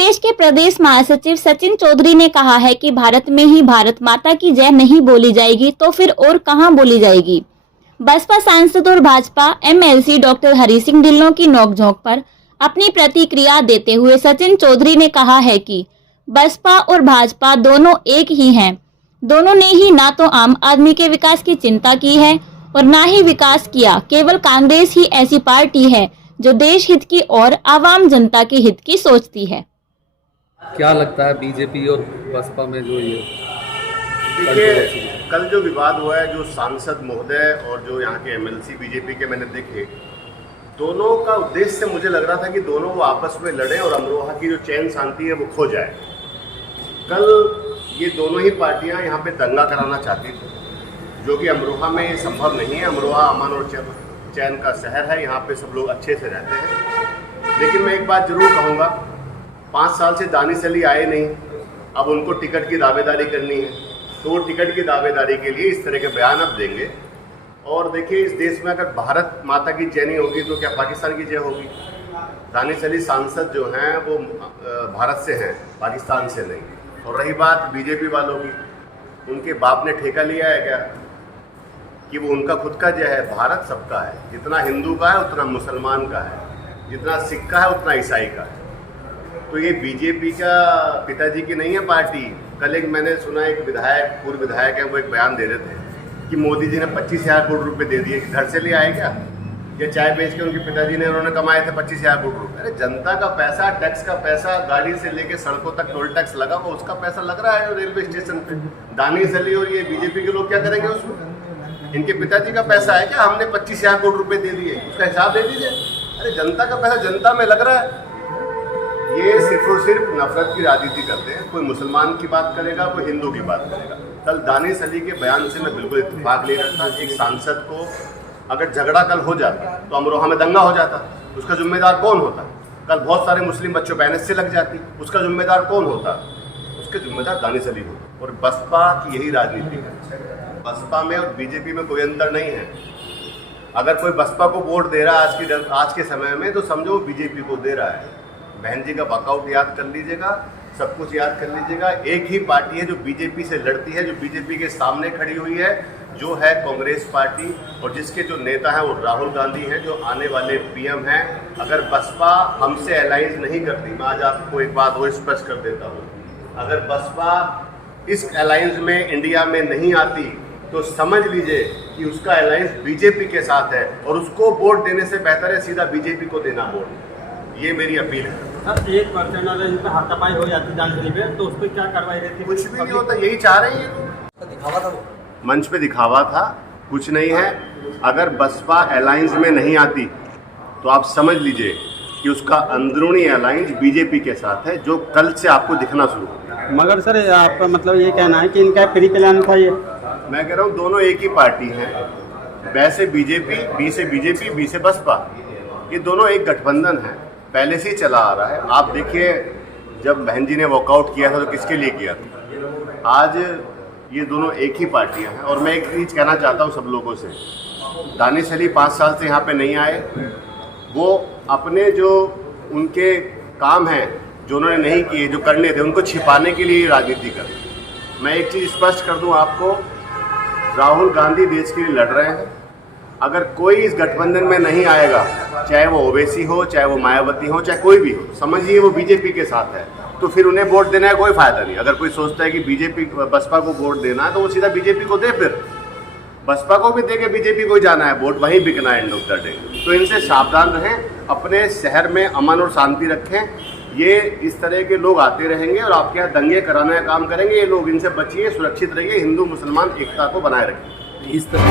कांग्रेस के प्रदेश महासचिव सचिन चौधरी ने कहा है कि भारत में ही भारत माता की जय नहीं बोली जाएगी तो फिर और कहां बोली जाएगी। बसपा सांसद और भाजपा एमएलसी डॉक्टर हरि सिंह ढिल्लों की नोकझोंक पर अपनी प्रतिक्रिया देते हुए सचिन चौधरी ने कहा है कि बसपा और भाजपा दोनों एक ही हैं। दोनों ने ही ना तो आम आदमी के विकास की चिंता की है और ना ही विकास किया। केवल कांग्रेस ही ऐसी पार्टी है जो देश हित की और आवाम जनता के हित की सोचती है। क्या लगता है बीजेपी और बसपा में जो ये देखिए, कल जो विवाद हुआ है, जो सांसद महोदय और जो यहाँ के एमएलसी बीजेपी के मैंने देखे, दोनों का उद्देश्य मुझे लग रहा था कि दोनों वो आपस में लड़े और अमरोहा की जो चैन शांति है वो खो जाए। कल ये दोनों ही पार्टियां यहाँ पे दंगा कराना चाहती थी, जो कि अमरोहा में संभव नहीं है। अमरोहा अमन और चैन का शहर है, यहाँ पे सब लोग अच्छे से रहते हैं। लेकिन मैं एक बात जरूर कहूँगा, 5 साल से दानिश अली आए नहीं, अब उनको टिकट की दावेदारी करनी है, तो वो टिकट की दावेदारी के लिए इस तरह के बयान अब देंगे। और देखिए, इस देश में अगर भारत माता की जय नहीं होगी तो क्या पाकिस्तान की जय होगी? दानिश अली सांसद जो हैं वो भारत से हैं, पाकिस्तान से नहीं। और रही बात बीजेपी वालों की, उनके बाप ने ठेका लिया है क्या कि वो उनका खुद का जय है? भारत सबका है, जितना हिंदू का है उतना मुसलमान का है, जितना सिख का है उतना ईसाई का है। तो ये बीजेपी का पिताजी की नहीं है पार्टी। कल एक मैंने सुना, एक विधायक, पूर्व विधायक है, वो एक बयान दे रहे थे कि मोदी जी ने 25,000 करोड़ रुपए दे दिए। घर से ले आए क्या? या चाय बेच के उनके पिताजी ने उन्होंने कमाए थे 25,000 करोड़ रुपए? अरे जनता का पैसा, टैक्स का पैसा, गाड़ी से लेके सड़कों तक टोल टैक्स लगा हुआ, उसका पैसा लग रहा है रेलवे स्टेशन पे। दानिश अली और ये बीजेपी के लोग क्या करेंगे उसमें? इनके पिताजी का पैसा है क्या? हमने 25,000 करोड़ रुपए दे दिए, उसका हिसाब दे दीजिए। अरे जनता का पैसा जनता में लग रहा है। ये सिर्फ और सिर्फ नफरत की राजनीति करते हैं। कोई मुसलमान की बात करेगा, कोई हिंदू की बात करेगा। कल दानिश अली के बयान से मैं बिल्कुल इत्तेफाक नहीं रखता। एक सांसद को अगर झगड़ा कल हो जाता तो अमरोहा में दंगा हो जाता, उसका जिम्मेदार कौन होता? कल बहुत सारे मुस्लिम बच्चों पर एनएसए लग जाती, उसका जिम्मेदार कौन होता? उसके जिम्मेदार दानिश अली होता। और बसपा की यही राजनीति है। बसपा में और बीजेपी में कोई अंतर नहीं है। अगर कोई बसपा को वोट दे रहा है आज के समय में, तो समझो बीजेपी को दे रहा है। बहन जी का वॉकआउट याद कर लीजिएगा, सब कुछ याद कर लीजिएगा। एक ही पार्टी है जो बीजेपी से लड़ती है, जो बीजेपी के सामने खड़ी हुई है, जो है कांग्रेस पार्टी, और जिसके जो नेता हैं वो राहुल गांधी हैं, जो आने वाले पीएम हैं। अगर बसपा हमसे अलायंस नहीं करती, मैं आज आपको एक बात और स्पष्ट कर देता हूँ, अगर बसपा इस अलायंस में इंडिया में नहीं आती तो समझ लीजिए कि उसका अलायंस बीजेपी के साथ है, और उसको वोट देने से बेहतर है सीधा बीजेपी को देना वोट। ये मेरी अपील है। सर, एक पर्सन अगर इन पर हाथापाई हो जाती जानकारी पे, तो उस पर क्या कार्रवाई रहती? कुछ भी नहीं होता, यही चाह रहे हैं। दिखावा था, वो मंच पे दिखावा था, कुछ नहीं है। अगर बसपा अलायंस में नहीं आती तो आप समझ लीजिए कि उसका अंदरूनी अलायंस बीजेपी के साथ है, जो कल से आपको दिखना शुरू हो। मगर सर, आपका मतलब ये कहना है कि इनका प्री प्लान था ये? मैं कह रहा हूँ दोनों एक ही पार्टी हैं। वैसे बीजेपी, बी से बीजेपी, बी से बसपा, ये दोनों एक गठबंधन है, पहले से ही चला आ रहा है। आप देखिए, जब बहन जी ने वॉकआउट किया था तो किसके लिए किया था? आज ये दोनों एक ही पार्टियां हैं। और मैं एक चीज़ कहना चाहता हूँ सब लोगों से, दानिश अली 5 साल से यहाँ पे नहीं आए। वो अपने जो उनके काम हैं, जो उन्होंने नहीं किए, जो करने थे, उनको छिपाने के लिए राजनीति कर। मैं एक चीज़ स्पष्ट कर दूँ आपको, राहुल गांधी देश के लिए लड़ रहे हैं। अगर कोई इस गठबंधन में नहीं आएगा, चाहे वो ओवैसी हो, चाहे वो मायावती हो, चाहे कोई भी हो, समझिए वो बीजेपी के साथ है, तो फिर उन्हें वोट देने का कोई फायदा नहीं। अगर कोई सोचता है कि बीजेपी बसपा को वोट देना है तो वो सीधा बीजेपी को दे, फिर बसपा को भी दे के बीजेपी को जाना है वोट, वहीं बिकना है एंड ऑफ द डे। तो इनसे सावधान रहें, अपने शहर में अमन और शांति रखें। ये इस तरह के लोग आते रहेंगे और आपके यहाँ दंगे कराने का काम करेंगे। ये लोग, इनसे बचिए, सुरक्षित रहिए, हिंदू मुसलमान एकता को बनाए रखें। इस तरह